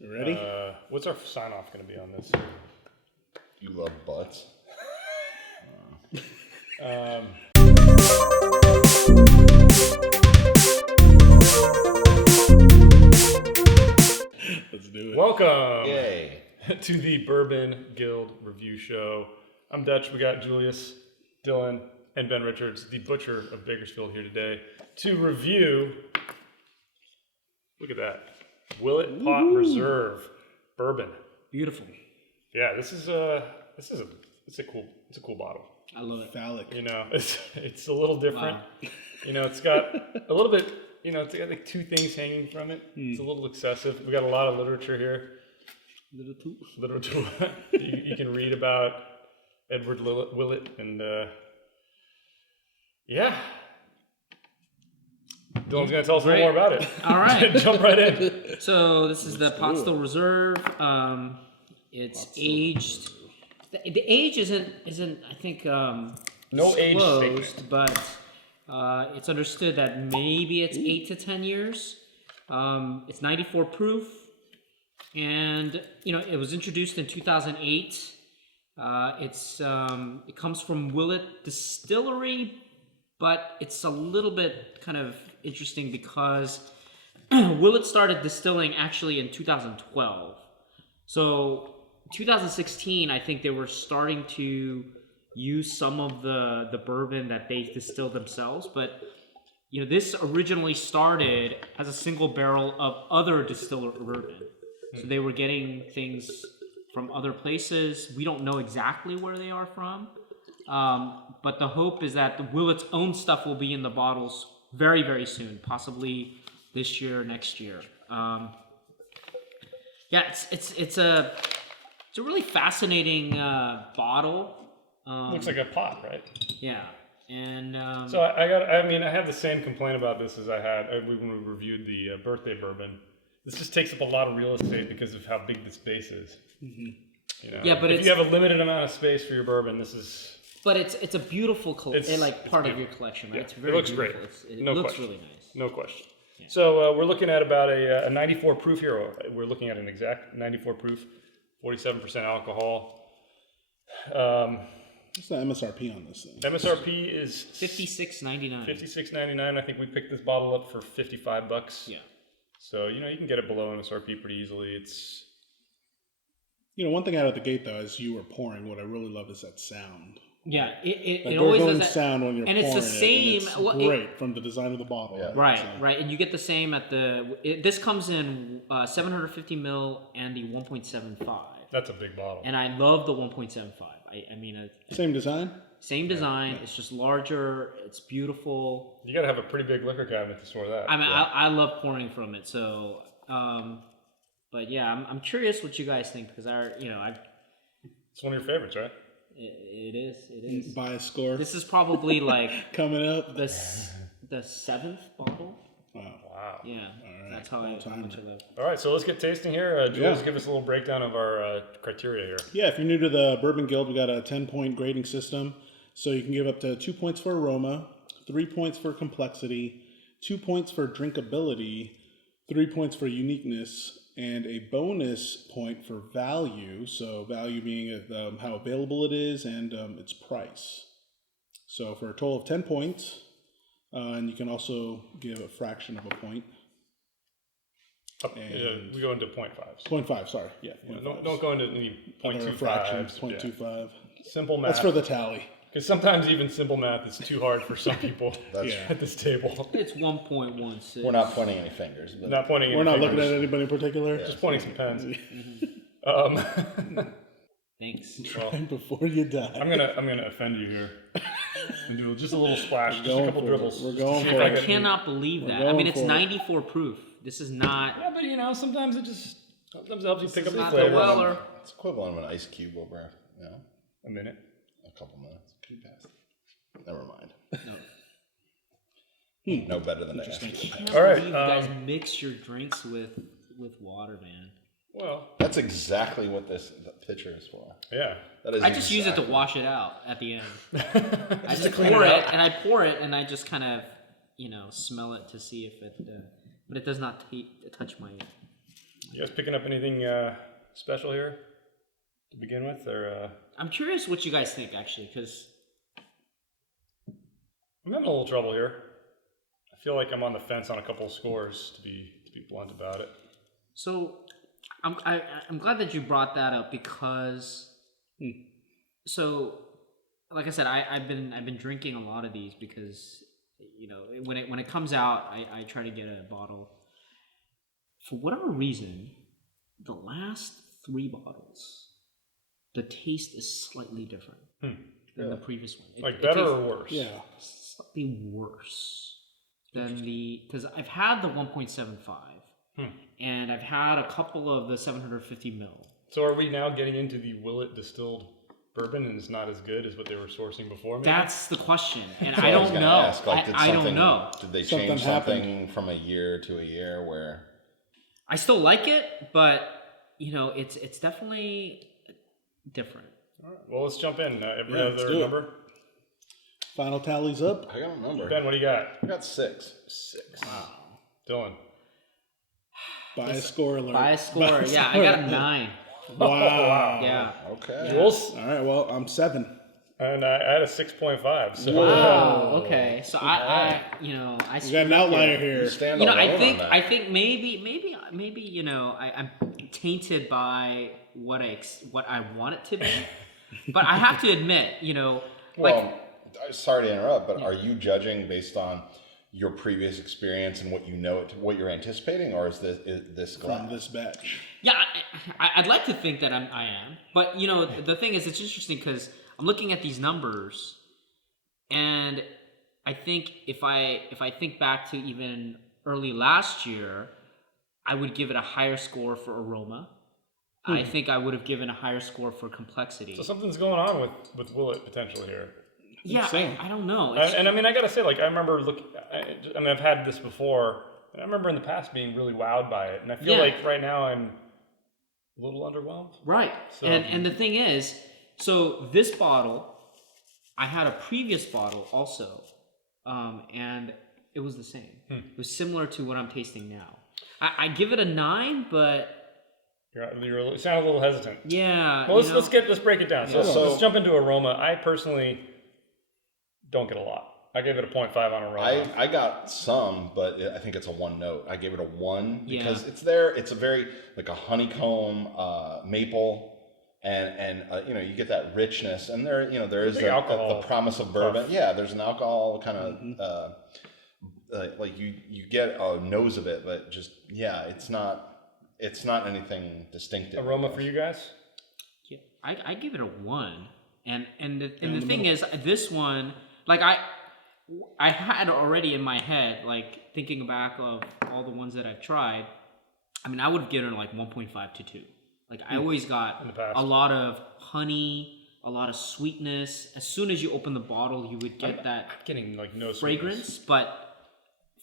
You ready? What's our sign off going to be on this? You love butts. Let's do it. Welcome Yay. to the Bourbon Guild review show. I'm Dutch. We got Julius, Dylan, and Ben Richards, the butcher of Bakersfield, here today to review. Look at that, Willet Pot Reserve bourbon. Beautiful. Yeah, it's a cool bottle. I love it. Phallic. You know, it's a little different. Wow. You know, it's got a little bit. You know, it's got like two things hanging from it. It's a little excessive. We got a lot of literature here. Literature. you can read about Edward Willet and yeah. Dylan's going to tell us a little more about it. All right. Jump right in. So this is the Pot Still Reserve. It's aged. The age isn't I think No age disclosed, statement. but it's understood that maybe it's 8 to 10 years. It's 94 proof, and you know it was introduced in 2008. It comes from Willet Distillery, but it's a little bit kind of interesting because Willet started distilling actually in 2012. So 2016, I think they were starting to use some of the bourbon that they distilled themselves, but you know this originally started as a single barrel of other distiller bourbon. So they were getting things from other places. We don't know exactly where they are from, but the hope is that the Willet's own stuff will be in the bottles very, very soon, possibly this year, next year. Yeah, it's a really fascinating bottle. Looks like a pot, right? Yeah, and So I have the same complaint about this as I had when we reviewed the birthday bourbon. This just takes up a lot of real estate because of how big this base is. Mm-hmm. You know, yeah, but if you have a limited amount of space for your bourbon, this is. But it's a beautiful part of beautiful. your collection, right? Yeah, it's very it looks beautiful. great. It No looks question. really nice. No question. Yeah. So we're looking at about a 94 proof here. We're looking at an exact 94 proof, 47% alcohol. What's the MSRP on this thing? MSRP is $56.99. $56.99. I think we picked this bottle up for $55. Yeah. So you know you can get it below MSRP pretty easily. It's One thing out of the gate though, as you were pouring, what I really love is that sound. Yeah, it That always gurgling does that. sound when you're And pouring it's the same. It, and it's great from the design of the bottle. Yeah. Right, So, right, and you get the same at this comes in 750 ml and the 1.75. That's a big bottle. And I love the 1.75. I mean, Same design? same design. Yeah. It's just larger. It's beautiful. You got to have a pretty big liquor cabinet to store that. I mean, I love pouring from it. So, but yeah, I'm curious what you guys think because It's one of your favorites, right? It is. Buy a score. This is probably like coming up. the seventh bottle. Wow. Yeah, right. That's how much I love. All right, so let's get tasting here. Jules, give us a little breakdown of our criteria here. Yeah, if you're new to the Bourbon Guild, we got a 10-point grading system. So you can give up to 2 points for aroma, 3 points for complexity, 2 points for drinkability, 3 points for uniqueness, and a bonus point for value. So value being how available it is and its price. So for a total of 10 points, and you can also give a fraction of a point. We go into 0.5s. 0.5, sorry. Yeah. Don't go into any 0.25s. Fractions, 0.25. Yeah. Simple math. That's for the tally. Because sometimes even simple math is too hard for some people at this table. It's 1.16. We're not pointing any fingers. But Not pointing. We're not any looking at fingers. anybody in particular. Just pointing some pens. Thanks. Well, Before you die. I'm gonna offend you here and do just a little splash, just a couple dribbles. We're going See for if I it. cannot believe that. I going mean, it's for it. 94 proof. This is not. Yeah, but sometimes it helps you pick up the not the flavor. Weller. It's equivalent of an ice cube over, A minute. a couple minutes. Could pass. Never mind. No. No better than that. I can't All right, believe you guys mix your drinks with water, man. Well, That's exactly what the pitcher is for. yeah. That is I just use it to wash it out at the end. I just pour it, and I pour it, and I just kind of, smell it to see if it, but it does not touch my You guys picking up anything special here to begin with, or? I'm curious what you guys think, actually, because I'm having a little trouble here. I feel like I'm on the fence on a couple of scores, to be blunt about it. so I'm glad that you brought that up because so like I said, I've been drinking a lot of these because when it comes out, I try to get a bottle. For whatever reason, the last 3 bottles, the taste is slightly different than the previous one. Like better or worse? Yeah. Slightly worse than because I've had the 1.75 and I've had a couple of the 750 mil. So are we now getting into the Willet distilled bourbon and it's not as good as what they were sourcing before? Maybe? That's the question, and So I was don't gonna know. ask, like, I don't know. Did they Something change happened. something from a year to a year where? I still like it, but it's definitely different. All right. Well, let's jump in. Everybody Yeah, has let's their do it. number? Final tally's up. I got a number. Ben, what do you got? I got 6. 6. Wow. Dylan. Bias score alert. By a score, Bias yeah, I score got a alert. 9. Wow. Yeah. Okay. Jules? All right. Well, I'm 7. And I had a 6.5. So Wow. Okay. So I We got screwed an up outlier You here. stand I alone think on that. I think maybe I'm tainted by what I want it to be, but I have to admit, Well, sorry to interrupt, but are you judging based on your previous experience and what you know, what you're anticipating, or is this From glass? this batch. yeah, I'd like to think that I am, but the thing is, it's interesting because I'm looking at these numbers, and I think if I think back to even early last year, I would give it a higher score for aroma. I think I would have given a higher score for complexity. So something's going on with Willet potential here. Yeah, so. I don't know. And I mean, I gotta say, like, I remember I mean, I've had this before, and I remember in the past being really wowed by it, and I feel Yeah. like right now I'm a little underwhelmed. Right. So- And the thing is, so this bottle, I had a previous bottle also, and it was the same. It was similar to what I'm tasting now. I give it a 9, but You sound a little hesitant. yeah. Well, let's break it down. So, Yeah. let's jump into aroma. I personally don't get a lot. I gave it a 0.5 on aroma. I got some, but I think it's a 1 note. I gave it a 1 because Yeah. it's there. It's a very like a honeycomb maple, and you get that richness, and there is Big the alcohol promise of bourbon. puff. Yeah, there's an alcohol kind of like you get a nose of it, but just it's not anything distinctive. Aroma for you guys? I give it a 1, and the the thing is, this one, like I had already in my head, like thinking back of all the ones that I've tried. I mean, I would have given it like 1.5 to 2. Like I always got In the past. a lot of honey, a lot of sweetness. As soon as you open the bottle, you would get that I'm getting like no sweetness. fragrance. But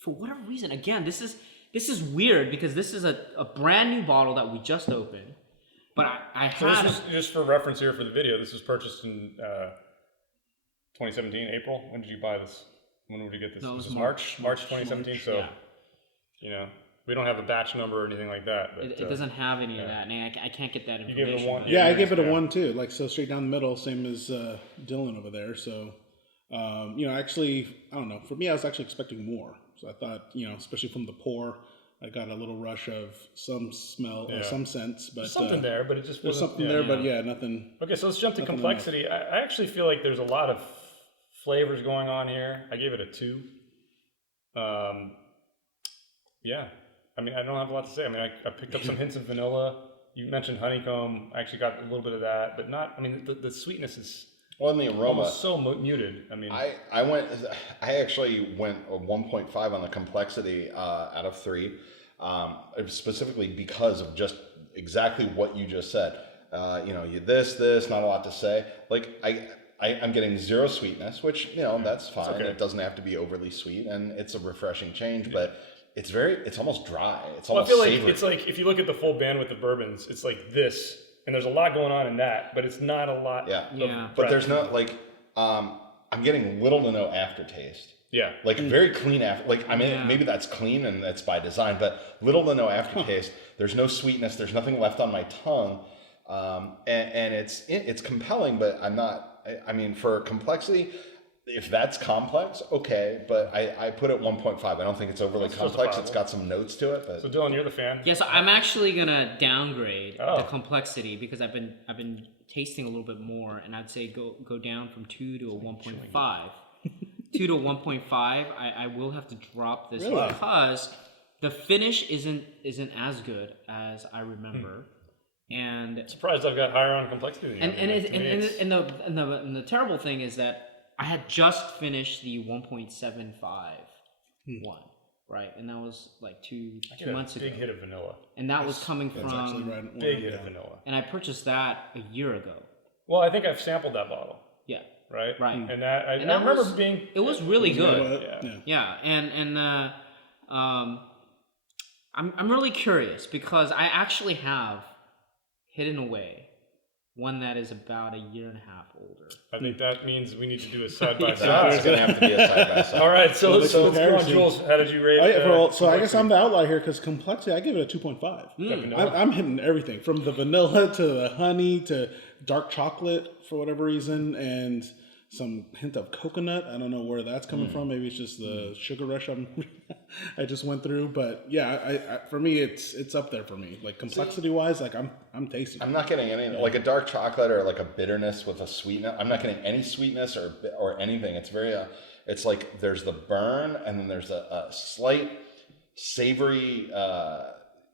for whatever reason, again, this is weird because this is a brand new bottle that we just opened. But I So had this was, just for reference here for the video, this was purchased in 2017, April. When did you buy this? When did you get this? No, it was was this March 2017? March, So, yeah. we don't have a batch number or anything like that. But, It doesn't have any of that, and I can't get that You gave it a information. 1? but- Yeah, I give it a Yeah. 1 too. Like, so straight down the middle, same as Dylan over there. So, actually, I don't know. For me, I was actually expecting more. So I thought, especially from the pour, I got a little rush of some smell, Yeah. some sense. But There's something there, but it just There's wasn't. something yeah. there, but nothing. Okay, so let's jump to Nothing complexity. I actually feel like there's a lot of flavors going on here. I gave it a 2. Yeah. I mean, I don't have a lot to say. I mean, I picked up some hints of vanilla. You mentioned honeycomb. I actually got a little bit of that, but not. I mean, the sweetness is Well, in the aroma, almost so muted. I mean, I actually went a 1.5 on the complexity out of 3, specifically because of just exactly what you just said. You this, not a lot to say. Like I'm getting 0 sweetness, which that's fine. okay. It doesn't have to be overly sweet, and it's a refreshing change, but it's almost dry. It's well, I almost feel like savory. it's like if you look at the full bandwidth of bourbons, it's like this, and there's a lot going on in that, but it's not a lot. Yeah. of Yeah. But breadth. there's no I'm getting little to no aftertaste. Yeah. Like very clean after, like, I mean, maybe that's clean and that's by design, but little to no aftertaste. There's no sweetness. There's nothing left on my tongue. And it's compelling, but I mean, for complexity, if that's complex, okay, but I put it 1.5. I don't think it's overly complex. It's got some notes to it, but. So Dylan, you're the fan. Yeah, so I'm actually gonna downgrade the complexity because I've been tasting a little bit more, and I'd say go down from 2 to a 1.5. 2 to 1.5. I will have to drop this because the finish isn't as good as I remember, and Surprised I've got higher on complexity than you. and the terrible thing is that I had just finished the 1.75 one, right, and that was like two months ago. Big hit of vanilla. And that was coming from Big hit of vanilla. and I purchased that a year ago. Well, I think I've sampled that bottle. Yeah. Right. Right. And that I And that remember was- being. It was really good. Yeah. Yeah, and I'm really curious because I actually have hidden away one that is about a year and a half older. I think that means we need to do a side by There's side. going to have to be a side by side. All right, so let's go on, comparison. Jules. How did you rate? So I guess I'm the outlier here because complexity, I give it a 2.5. I'm hitting everything from the vanilla to the honey to dark chocolate for whatever reason, and some hint of coconut. I don't know where that's coming from. Maybe it's just the sugar rush I just went through. But yeah, I for me, it's up there for me. Like complexity wise, like I'm tasting. I'm not getting any like a dark chocolate or like a bitterness with a sweetness. I'm not getting any sweetness or anything. It's very it's like there's the burn and then there's a slight savory.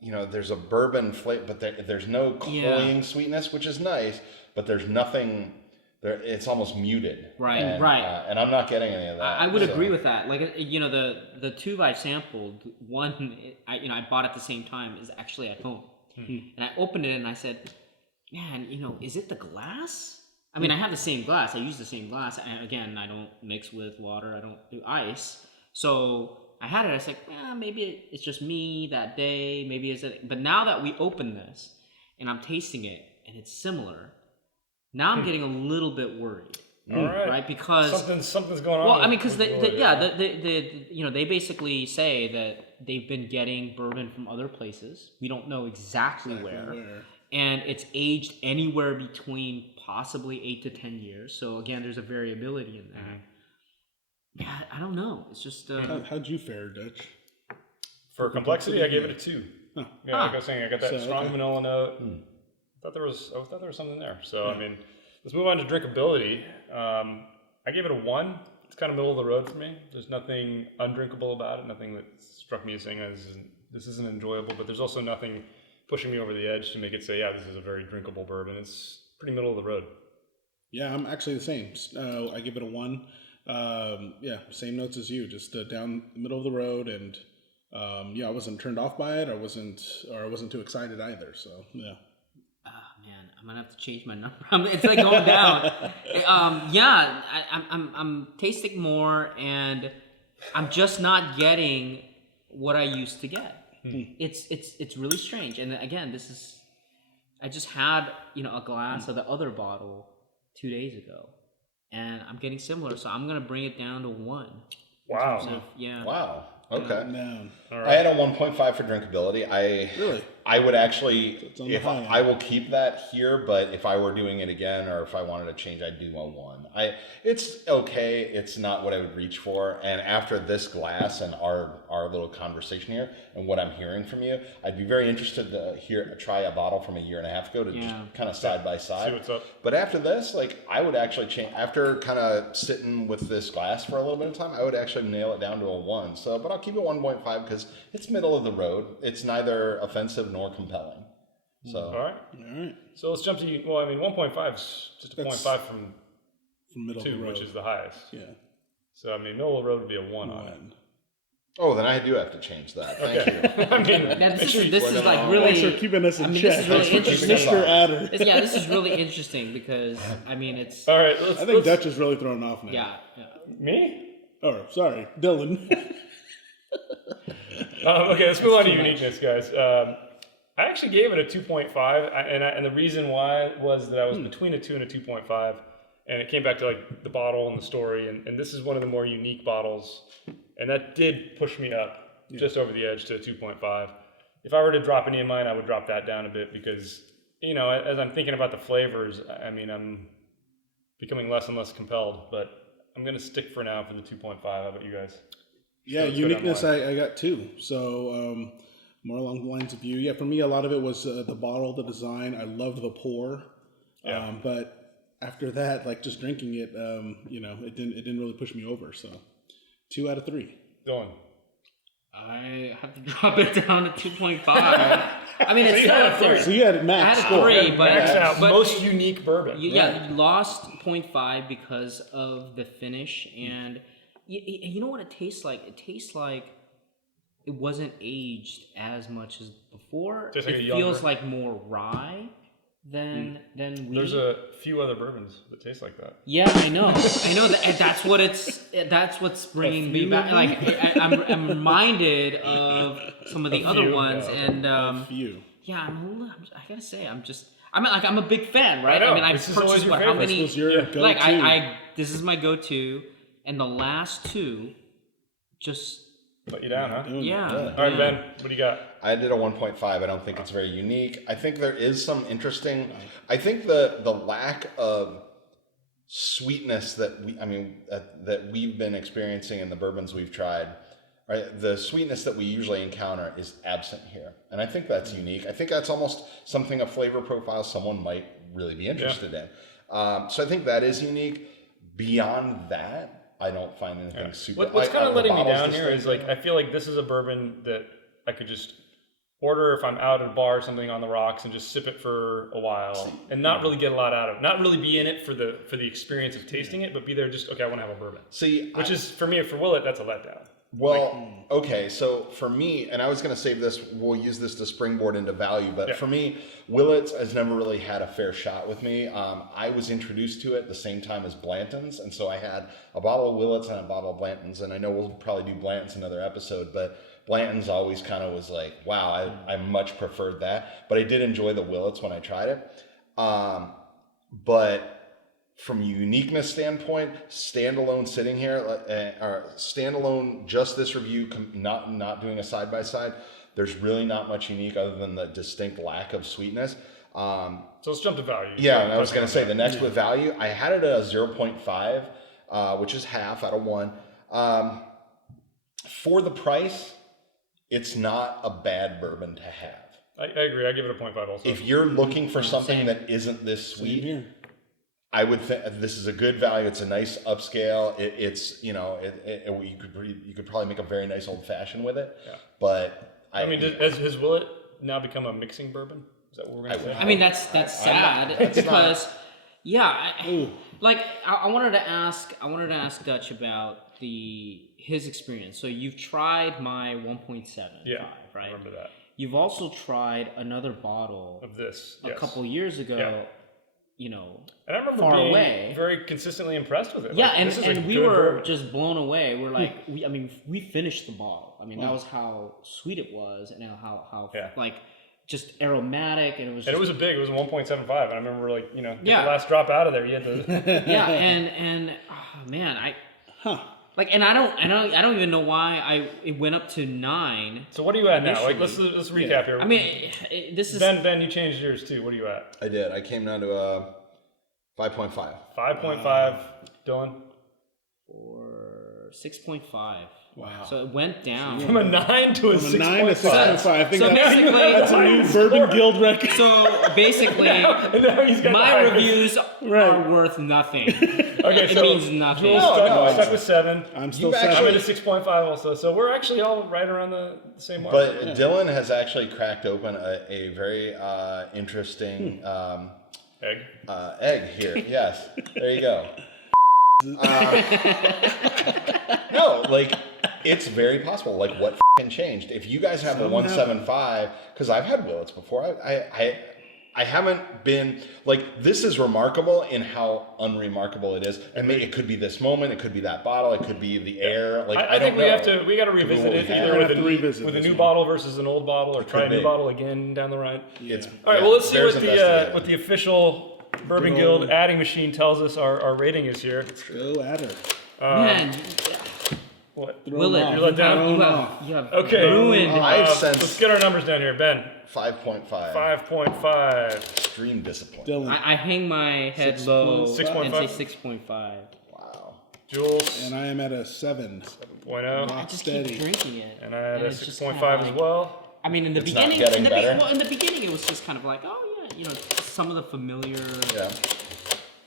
There's a bourbon flavor, but there's no cloying sweetness, which is nice. But there's nothing. It's almost muted. Right. Right. And I'm not getting any of that. I would agree with that. Like the tube I sampled, one I bought at the same time is actually at home, and I opened it and I said, "Man, is it the glass?" I mean, I have the same glass. I use the same glass. And again, I don't mix with water. I don't do ice. So I had it. I was like, maybe it's just me that day. Maybe it's it. But now that we open this and I'm tasting it and it's similar. Now I'm getting a little bit worried. All right. Right? Because something's going on. well, I mean, because they basically say that they've been getting bourbon from other places. We don't know exactly where, and it's aged anywhere between possibly 8 to 10 years. So again, there's a variability in that. Yeah, I don't know. It's just How'd you fare, Dutch? For complexity, I gave it a 2. Huh. Yeah, like I was saying, I got that strong okay. vanilla note. I thought there was something there. So I mean, let's move on to drinkability. I gave it a 1. It's kind of middle of the road for me. There's nothing undrinkable about it. Nothing that struck me as saying this isn't enjoyable. But there's also nothing pushing me over the edge to make it say, yeah, this is a very drinkable bourbon. It's pretty middle of the road. Yeah, I'm actually the same. I give it a 1. Same notes as you. Just down the middle of the road, and I wasn't turned off by it. I wasn't too excited either. So yeah. Man, I'm gonna have to change my number. It's like going down. I'm tasting more, and I'm just not getting what I used to get. It's really strange. And again, I just had a glass of the other bottle 2 days ago, and I'm getting similar. So I'm gonna bring it down to 1. Wow. So, Wow. Okay. No. I had a 1.5 for drinkability. I would actually, if I will keep that here, but if I were doing it again or if I wanted to change, I'd do a 1. It's okay. It's not what I would reach for. And after this glass and our little conversation here and what I'm hearing from you, I'd be very interested to try a bottle from a year and a half ago to just kind of side by side. See what's up. But after this, I would actually change, after kind of sitting with this glass for a little bit of time, I would actually nail it down to a 1. But I'll keep it 1.5 because it's middle of the road. It's neither offensive nor compelling. So. All right. So let's jump to 1.5 is just a 0.5 from middle 2, of the road, which is the highest. Yeah. So middle of the road would be a 1 on it. Oh, then I do have to change that. Thank you. now this is like really. Thanks for keeping us in check. This is really interesting. Mr. Adder. This is really interesting because it's. All right. I think Dutch is really thrown off now. Yeah. Me? Oh, sorry, Dylan. Okay, let's move on to uniqueness, guys. I actually gave it a 2.5, and the reason why was that I was between a 2 and a 2.5, and it came back to like the bottle and the story, and this is one of the more unique bottles, and that did push me up just over the edge to 2.5. If I were to drop any of mine, I would drop that down a bit because, you know, as I'm thinking about the flavors, I mean, I'm becoming less and less compelled, but I'm going to stick for now for the 2.5. How about you guys? Yeah, Let's go down Uniqueness, the line. I got 2. So more along the lines of you. Yeah, for me, a lot of it was the bottle, the design. I loved the pour. Yeah. But after that, like just drinking it, you know, it didn't really push me over. So 2 out of 3. Dylan. I have to drop it down to 2.5. I mean, it's you had still a a 3. So you had I max had a score. 3, but Max out. but Most unique bourbon. you lost 0.5 because of the finish, and you know what it tastes like? It tastes like it wasn't aged as much as before. Tastes like a It younger- feels like more rye than wheat. There's a few other bourbons that taste like that. Yeah, I know that, and that's what's bringing me back. Like I'm reminded of some of the other few, ones, yeah. and Few. yeah, I gotta say, I'm a big fan, right? I know, mean, I've this is always purchased your how favorite. many? This was your go-to. Like I this is my go-to, and the last 2 just Let you down, huh? yeah. All right, Ben, what do you got? I did a 1.5. I don't think it's very unique. I think there is some interesting. I think the lack of sweetness that that we've been experiencing in the bourbons we've tried, right? The sweetness that we usually encounter is absent here, and I think that's unique. I think that's almost something, a flavor profile someone might really be interested in. So I think that is unique. Beyond that, I don't find anything super. What's kind of the letting me bottle's down here is like I feel like this is a bourbon that I could just order if I'm out at a bar or something on the rocks and just sip it for a while and not really get a lot out of it. Not really be in it for the experience of tasting it, but be there just okay. I want to have a bourbon. See, Which is for me, for Willet, that's a letdown. well, okay, so for me, and I was going to save this, we'll use this to springboard into value, but for me, Willet's has never really had a fair shot with me. I was introduced to it the same time as Blanton's, and so I had a bottle of Willet's and a bottle of Blanton's, and I know we'll probably do Blanton's another episode, but Blanton's always kind of was like, wow, I much preferred that, but I did enjoy the Willet's when I tried it. But from a uniqueness standpoint, standalone sitting here, or standalone, just this review, not doing a side by side. There's really not much unique other than the distinct lack of sweetness. So let's jump to value. Yeah, and I was going to say the next with value, I had it at a 0.5, which is half out of 1. For the price, it's not a bad bourbon to have. I agree. I give it a 0.5 also. If you're looking for something Same. that isn't this Same sweet, here. I would think this is a good value. It's a nice upscale. It's you know, you could probably make a very nice old fashioned with it. Yeah. But I mean, has Willet now become a mixing bourbon? Is that what we're going to say? I mean, that's sad because I wanted to ask Dutch about his experience. So you've tried my 1.75, right? I remember that. You've also tried another bottle Of this, a couple years ago. Yeah. You know, And I remember far being away. very consistently impressed with it. yeah, Like, this is a and we good were bourbon. just blown away. We're like, we finished the bottle. I mean, that was how sweet it was, and how like just aromatic, and it was. And it was a 1.75, and I remember like, you know, get Yeah. the last drop out of there. You had to. yeah, and oh, man, and I don't even know why it went up to 9. So what are you at now? Like, Initially. let's recap here. I mean, this is Ben, you changed yours too. What are you at? I did. I came down to a 5.5. 5.5. Dylan. or 6.5. Wow. So it went down. From a 9 to a From a 9 to 6.5. 6.5. I think So that's basically, a new Bourbon Guild record. so basically, And now he's got my the highest. reviews Right. are worth nothing. Okay, It so means nothing. Jules stuck with 7. I'm still You've I'm actually- sad. at a 6.5 also. So we're actually all right around the same mark. But Dylan has actually cracked open a very interesting Egg. egg here. Yes, there you go. No, like it's very possible. Like what changed? If you guys have a 1.75, because I've had Willets before, I haven't been like this is remarkable in how unremarkable it is. I mean, it could be this moment, it could be that bottle, it could be the air. Like I don't think know. we got to revisit what it we have. either We're with gonna have to revisit with a this new one. bottle versus an old bottle, or try a could new be. bottle again down the line. It's All right, well let's see bears what investigating. the official Bourbon Good Guild old- adding machine tells us our rating is here. Go at her. Man, What? Throw Will them it? off. You're let down? Throw them You off. have Okay. ruined. I've Let's sensed get our numbers down here. Ben, 5.5. 5.5. Extreme disappointment. Dylan. I hang my head low 6.5? and say 6.5. Wow. Jules, And I am at a 7. 7.0. I Rock just steady. keep drinking it. And I had a it's just 6.5 kinda as like- well. I mean, in the It's not beginning, getting better? in the beginning, it was just kind of like, oh yeah, you know, some of the familiar Yeah.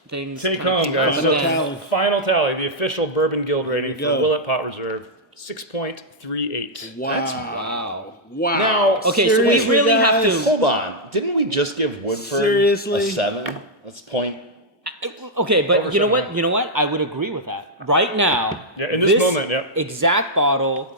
things. Take kinda home, came guys. up, So, but then- tally. final tally, the official Bourbon Guild rating for go. Willet Pot Reserve, 6.38. Wow. Wow. Wow. Now, Okay, so we Seriously, really have guys? to. Hold on. Didn't we just give Woodford Seriously? a 7? That's point. Okay, but Over you know 7. what? You know what? I would agree with that. Right now, Yeah, in this moment, yeah. exact bottle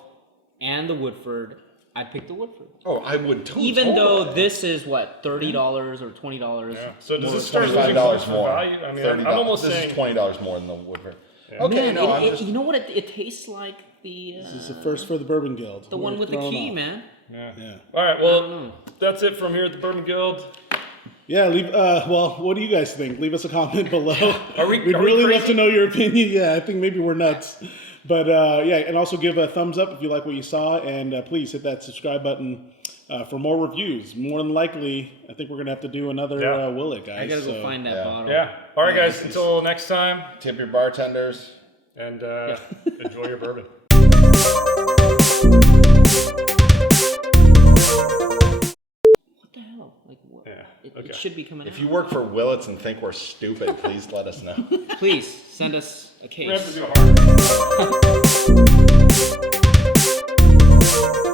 and the Woodford, I'd pick the Woodford. Oh, I would totally. Even though this is what, $30 or $20. Yeah. So does more this start losing $25 for more. value? I mean, $30. I'm almost this saying is $20 more than the Woodford. Yeah. Okay, Man, no, I'm just. you know what? It tastes like the This is the first for the Bourbon Guild. the one with the key, man. Yeah. Yeah. All right, I don't well, know. that's it from here at the Bourbon Guild. Yeah, leave. Well, what do you guys think? Leave us a comment below. We'd We'd really love crazy? to know your opinion. Yeah, I think maybe we're nuts. But yeah, and also give a thumbs up if you like what you saw, and please hit that subscribe button for more reviews. More than likely, I think we're gonna have to do another Yeah. Willet, guys. I gotta go so- find that yeah. bottle. Yeah. All right, Yeah, guys, this is- until next time, Tip your bartenders. and enjoy your bourbon. What the hell? Like what? Yeah, It okay. should be coming If out. you work for Willets and think we're stupid, please let us know. Please send us a We have to case. do a hard.